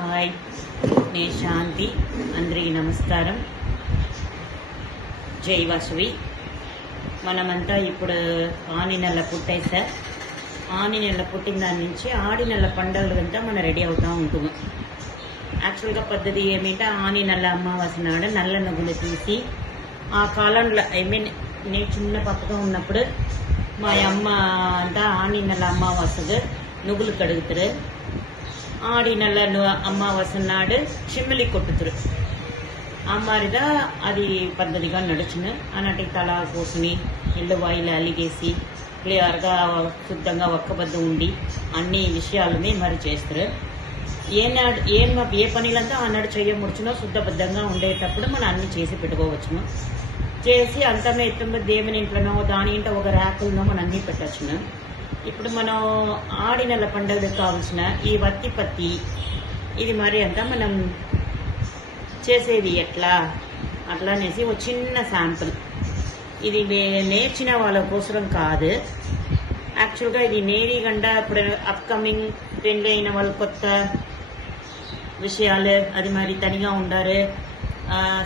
Hi, నేను శాంతి. అందరికీ నమస్కారం. జై వాసవి. మనమంతా ఇప్పుడు ఆని నెల పుట్టాయి సార్. ఆని నెల పుట్టిన దాని నుంచి ఆడి నెల పండుగలంతా మనం రెడీ అవుతూ ఉంటాము. యాక్చువల్గా పద్ధతి ఏమిటంటే ఆని నెల అమావాస్య నాడు నల్ల నువ్వులు తీసి ఆ కాలంలో నేను చిన్న పక్కగా ఉన్నప్పుడు మా అమ్మ అంతా ఆని నెల అమావాస్యకు నువ్వులు కడుగుతారు. ఆడి నెల అమావాస్య నాడు చిమ్మలి కొట్టుతారు. ఆ మారిగా అది పద్ధతిగా నడుచును. అన్నట్టు తల కోసుని ఇళ్ళు వాయిలు అలిగేసి క్లియర్గా శుద్ధంగా ఒక్కబద్ద ఉండి అన్ని విషయాలని మరి చేస్తారు. ఏ పనిలంతా ఆనాడు చెయ్యముడుచునో శుద్ధబద్ధంగా ఉండేటప్పుడు మనం అన్ని చేసి పెట్టుకోవచ్చును. చేసి అంతమే ఎత్తుమ దేవుని ఇంట్లోనో దాని ఇంట ఒక ర్యాకులనో మనం అన్నీ పెట్టచ్చును. ఇప్పుడు మనం ఆడి నెల పండుగకు కావాల్సిన ఈ వత్తి పత్తి ఇది మరి అంతా మనం చేసేది ఎట్లా అట్లా అనేసి ఒక చిన్న శాంపుల్. ఇది నేర్చిన వాళ్ళ కోసరం కాదు. యాక్చువల్గా ఇది నేరిగండ ఇప్పుడు అప్కమింగ్ పెళ్ళి అయిన వాళ్ళు కొత్త విషయాలు అది మరి తనిగా ఉండారు,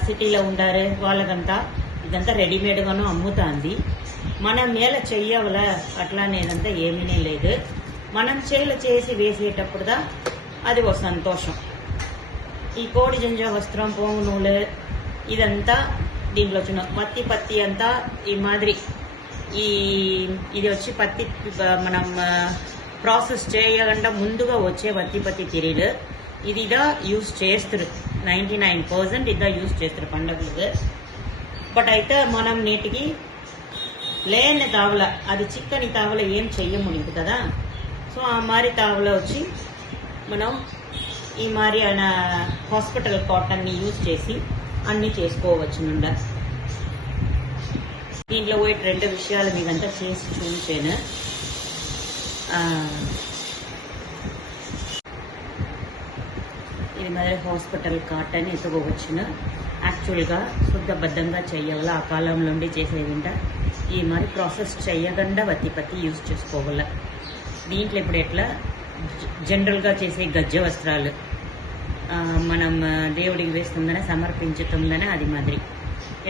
సిటీలో ఉండారు, వాళ్ళకంతా ఇదంతా రెడీమేడ్గానూ అమ్ముతుంది. మనం మేల చెయ్యవల అట్లానేదంతా ఏమీ లేదు. మనం చేసి వేసేటప్పుడుదా అది ఒక సంతోషం. ఈ కోడి జంజా వస్త్రం, పోంగు నూలు ఇదంతా దీంట్లో వచ్చిన వత్తి పత్తి అంతా ఈ మాదిరి ఇది వచ్చి పత్తి మనం ప్రాసెస్ చేయకుండా ముందుగా వచ్చే వత్తి పత్తి తిరిగి ఇదిదా యూజ్ చేస్తారు. 99% ఇదా యూజ్ చేస్తారు పండుగలకు. బట్ అయితే మనం నేటికి లేని తావల అది చిక్కని తావల ఏం చెయ్యమునింది కదా. సో ఆ మారి తావల వచ్చి మనం ఈ మారి ఆయన హాస్పిటల్ కాటన్ని యూజ్ చేసి అన్నీ చేసుకోవచ్చు. దీంట్లో పోయి 2 విషయాలు మీకంతా చేసి చూపించాను. ఇది మరి హాస్పిటల్ కాటన్ ఎత్తుకోవచ్చును. యాక్చువల్గా శుద్ధబద్ధంగా చెయ్యవల ఆ కాలంలో ఉండి చేసేదింట ఈ మరి ప్రాసెస్ చెయ్యకుండా వత్తి పత్తి యూజ్ చేసుకోవాల. దీంట్లో ఇప్పుడు ఎట్లా జనరల్గా చేసే గజ్జ వస్త్రాలు మనం దేవుడికి వేస్తుందనే సమర్పించుతుందనే అది మాదిరి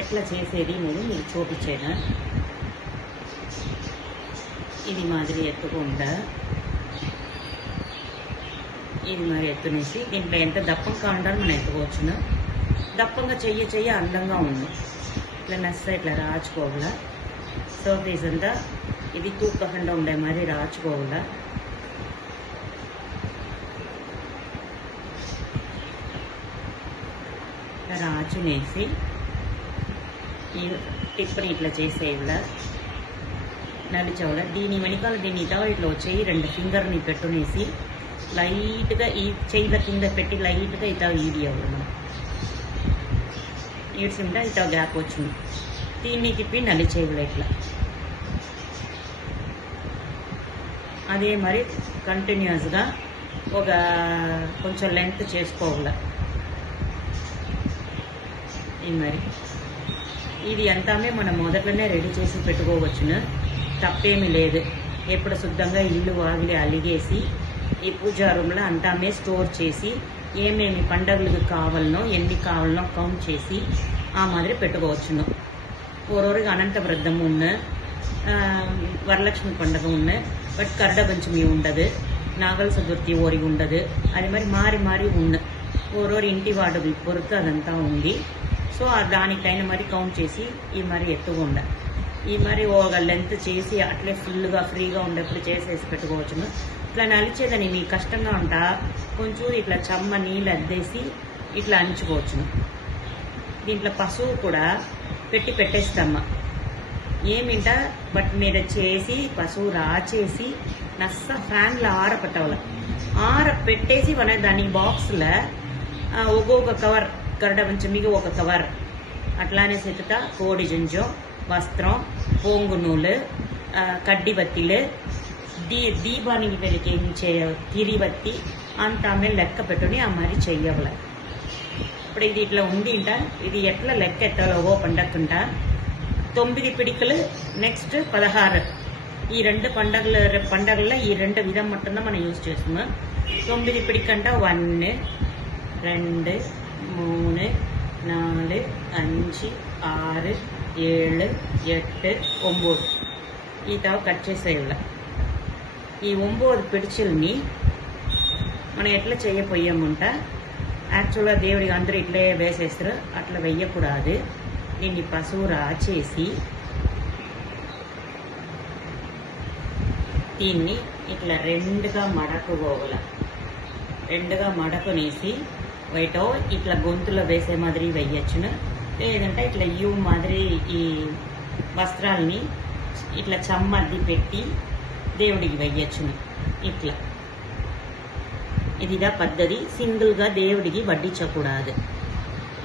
ఎట్లా చేసేది నేను మీకు చూపించాను. ఇది మాదిరి ఎత్తుకుండా ఇది మరి ఎత్తునేసి దీంట్లో ఎంత దప్పంగా ఉండాలో మనం ఎత్తుకోవచ్చును. దప్పంగా చెయ్య అందంగా ఉంది. ఇట్లా నస్స ఇట్లా రాచుకోవాల. సో అంతా ఇది తూకకుండా ఉండే మరి రాచుకోవాల. రాచునేసి ఈ టిప్పని ఇట్లా చేసేవాళ్ళ నడిచేవాళ్ళ. దీని వెనకాల దీన్ని ఇటా ఇట్లా వచ్చేయి 2 ఫింగర్ని పెట్టునేసి లైట్గా ఈ చెయ్యిల కింద పెట్టి లైట్గా ఇటా ఈడియవాలి. మనం ఈడ్చింటే ఇటా గ్యాప్ వచ్చింది. దీన్ని తిప్పి నలిచేవాళ్ళ ఇట్లా. అదే మరి కంటిన్యూస్గా ఒక కొంచెం లెంత్ చేసుకోవాలి. మరి ఇది అంతామే మనం మొదట్లోనే రెడీ చేసి పెట్టుకోవచ్చును. తప్పేమీ లేదు. ఎప్పుడు శుద్ధంగా ఇల్లు వాగిలి అలిగేసి ఈ పూజా రూమ్లో అంతామే స్టోర్ చేసి ఏమేమి పండుగలకు కావాలనో ఎన్ని కావాలనో కౌంట్ చేసి ఆ మాదిరి పెట్టుకోవచ్చును. ఓరోరికి అనంత వ్రతం ఉన్న వరలక్ష్మి పండుగ ఉన్న బట్ కరడ పంచమి ఉండదు, నాగల చతుర్థి ఓరికి ఉండదు. అది మరి మారి ఉన్న ఓరోరి ఇంటి వాడు పొరుకు అదంతా ఉంది. సో దానికైన మరి కౌంట్ చేసి ఈ మరి ఎత్తుకుండా ఈ మరి ఒక లెంత్ చేసి అట్లే ఫుల్గా ఫ్రీగా ఉండేప్పుడు చేసేసి పెట్టుకోవచ్చును. ఇట్లా నలిచేదని మీకు కష్టంగా ఉంటా కొంచెం ఇట్లా చెమ్మ నీళ్ళు అద్దేసి ఇట్లా అంచుకోవచ్చును. దీంట్లో పసుపు కూడా పెట్టేస్తామ్మ ఏమింట బట్ మీద చేసి పసుపు రాచేసి నస్స ఫ్యాన్లో ఆరపెట్టవాలి. పెట్టేసి మన దాని బాక్స్లో ఒక్కొక్క కవర్ కరడ పంచమికి ఒక కవర్ అట్లానే సెతుతా కోడి జంజం వస్త్రం, పోంగు నూలు, కడ్డి బత్తిలు, దీపానికి వెలిగించే తిరిబత్తి అంత ఆమె లెక్క పెట్టుని ఆ మరి చెయ్యవల. ఇప్పుడు ఇది ఇట్లా ఉందింట. ఇది ఎట్లా లెక్క ఎత్తాలో ఓ పండగకుంటా 9 పిడికలు, నెక్స్ట్ 16. ఈ 2 పండగల్లో ఈ 2 విధం మట్టున మనం యూజ్ చేస్తున్నాం. 9 పిడికంట 1, 2 3 4 5 6 7 8 9 ఈ తావు కట్ చేసేయాల. ఈ 9 పిడిచిల్ని మనం ఎట్లా చేయపోయామంట, యాక్చువల్గా దేవుడికి అందరూ ఇట్లే వేసేస్తారు, అట్లా వెయ్యకూడదు. దీన్ని పసుపు రాచేసి దీన్ని ఇట్లా రెండుగా మడకుకోవాలి. రెండుగా మడకునేసి వైటో ఇట్లా గొంతులో వేసే మాదిరి వెయ్యొచ్చును, లేదంటే ఇట్లా యూ మాదిరి ఈ వస్త్రాలని ఇట్లా చమ్మద్ది పెట్టి దేవుడికి వెయ్యొచ్చును. ఇట్లా ఇదిగా పద్ధతి. సింగిల్గా దేవుడికి వడ్డించకూడదు.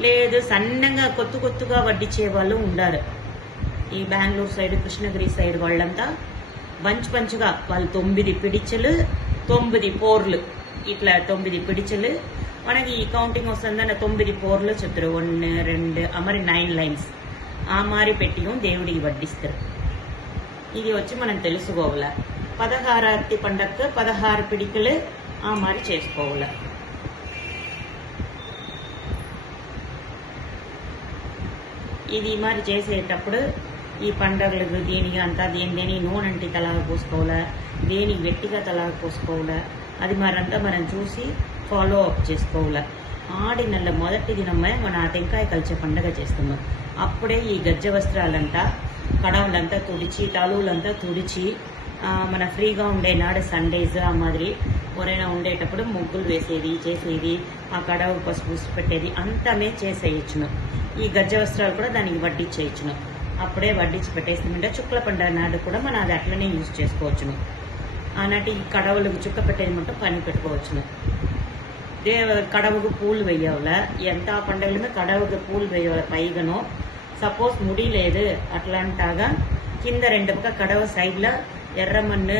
లేదు సన్నంగా కొత్తుగా వడ్డించే వాళ్ళు ఉండారు. ఈ బెంగళూరు సైడ్, కృష్ణగిరి సైడ్ వాళ్ళంతా పంచుగా వాళ్ళు 9 పిడిచెలు 9 పోర్లు, ఇట్లా 9 పిడిచెలు. మనకి ఈ కౌంటింగ్ వస్తుందన్న 9 పోర్లు చెప్తారు. 1 2 మరి 9 లైన్స్ ఆ మారి పెట్టి దేవుడికి వడ్డిస్తారు. ఇది వచ్చి మనం తెలుసుకోవాల. 16 అత్తి పండగకు 16 పిడికలు ఆ మారి చేసుకోవాల. ఇది మరి చేసేటప్పుడు ఈ పండగలకు దేనికి అంతా దేని నూనెంటి తలాగా పోసుకోవాలా, దేనికి గట్టిగా తలాగా పోసుకోవాలా, అది మరంతా మనం చూసి ఫాలో అప్ చేసుకోవాలా. ఆడి నెల మొదటి దినమే మన ఆ టెంకాయ కలిసే పండగ చేస్తున్నాం. అప్పుడే ఈ గజ్జ వస్త్రాలంతా కడవలంతా తుడిచి తాళువులంతా తుడిచి మన ఫ్రీగా ఉండే నాడు సండేస్ ఆ మాదిరి ఎవరైనా ఉండేటప్పుడు ముగ్గులు వేసేది చేసేది, ఆ కడవ పసుపు పెట్టేది అంతా మేము చేసేయచ్చును. ఈ గజ్జ వస్త్రాలు కూడా దానికి వడ్డించేయచ్చును. అప్పుడే వడ్డించి పెట్టేస్తుంటే చుక్కల పండుగ నాడు కూడా మనం అది అట్లనే యూజ్ చేసుకోవచ్చును. ఆనాటి ఈ కడవలకు చుక్క పెట్టేది మొత్తం పని పెట్టుకోవచ్చును. కడవకు పూలు వేయాల. ఎంత పండుగలమే కడవకు పూలు వేయాలి. పైగానో సపోజ్ ముడి లేదు అట్లాంటాగా కింద 2 పక్క కడవ సైడ్లో ఎర్రమన్ను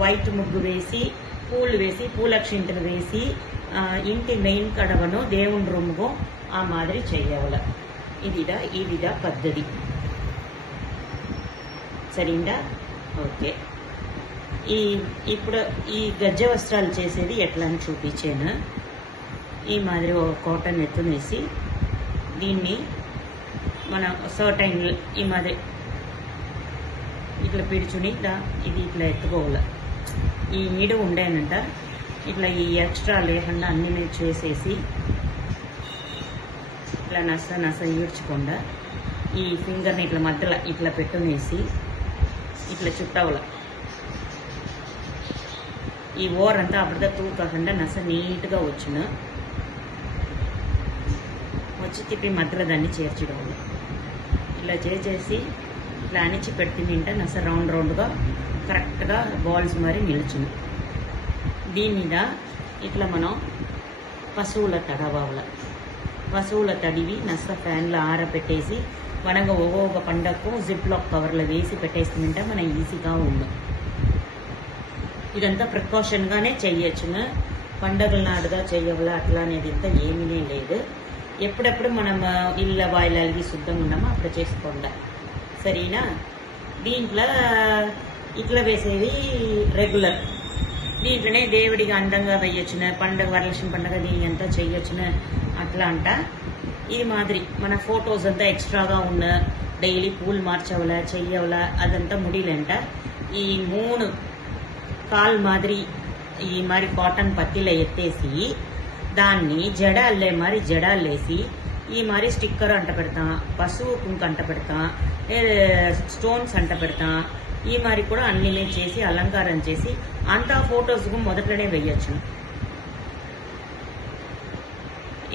వైట్ ముగ్గు వేసి పూలు వేసి పూలక్షింతలు వేసి ఇంటి మెయిన్ కడవను దేవుని రూముకు ఆ మాదిరి చేయాల. ఇదిదా పద్ధతి. సరిందా? ఓకే. ఇప్పుడు ఈ గజ్జ వస్త్రాలు చేసేది ఎట్లా అని చూపించాను. ఈ మాదిరి ఒక కాటన్ ఎత్తునేసి దీన్ని మన సర్టైన్ ఈ మాదిరి ఇట్లా పిడుచుని ఇది ఇట్లా ఎత్తుకోవాలి. ఈ నిడు ఉండేనంట ఇట్లా ఈ ఎక్స్ట్రా లేకుండా అన్ని మీద చేసేసి ఇట్లా నస ఈడ్చకుండా ఈ ఫింగర్ని ఇట్లా మధ్యలో ఇట్లా పెట్టునేసి ఇట్లా చుట్టవల. ఈ ఓరంతా అప్పటిదా తూకాకుండా నస నీట్గా వచ్చును. వచ్చి తిప్పి మధ్యలో దాన్ని చేర్చడం ఇలా చేసేసి ఇట్లా అణిచి పెడుతుంటే నస రౌండ్గా కరెక్ట్గా బాల్స్ మరి నిలుచుంది. దీని మీద ఇట్లా మనం పశువుల తడవాల. పశువుల తడివి నస ఫ్యాన్లో ఆరబెట్టేసి మనకు ఒక్కొక్క పండగకు జిప్ లాక్ కవర్లో వేసి పెట్టేస్తుంటే మనం ఈజీగా ఉన్నాం. ఇదంతా ప్రికాషన్గానే చెయ్యొచ్చును. పండగల నాడుగా చెయ్యవల అట్లా అనేది ఇంత ఏమీ లేదు. ఎప్పుడెప్పుడు మనం ఇళ్ళ వాయిలు అలిగి శుద్ధంగా ఉన్నామో అప్పుడు చేసుకోండి. సరేనా? దీంట్లో ఇట్లా వేసేది రెగ్యులర్. దీంట్లోనే దేవుడికి అందంగా వేయొచ్చున. పండగ వరలక్ష్మి పండగ దీని అంతా చెయ్యొచ్చున. అట్లా అంట ఇది మాదిరి మన ఫొటోస్ అంతా ఎక్స్ట్రాగా ఉన్న డైలీ పూలు మార్చవల చెయ్యవల అదంతా ముడిలేంట. ఈ 3 కాల్ మాదిరి ఈ మరి కాటన్ పత్తిలో ఎత్తేసి దాన్ని జడాలే మరి జడాలేసి ఈ మరి స్టిక్కర్ అంట పెడతాం, పసుపు కుంక అంట పెడతాం, స్టోన్స్ అంట పెడతాం. ఈ మరి కూడా అన్ని చేసి అలంకారం చేసి అంతా ఫొటోస్కు మొదట్లోనే వేయొచ్చు.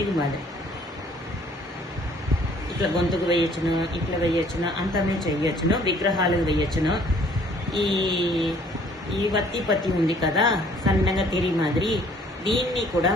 ఇది మాది ఇట్లా గొంతుకు వేయచ్చును, ఇట్లా వేయచ్చును, అంతమే చెయ్యొచ్చును. విగ్రహాలకు వేయచ్చును. ఈ వత్తి పత్తి ఉంది కదా సన్నగా తిరిగి మాదిరి, దీన్ని కూడా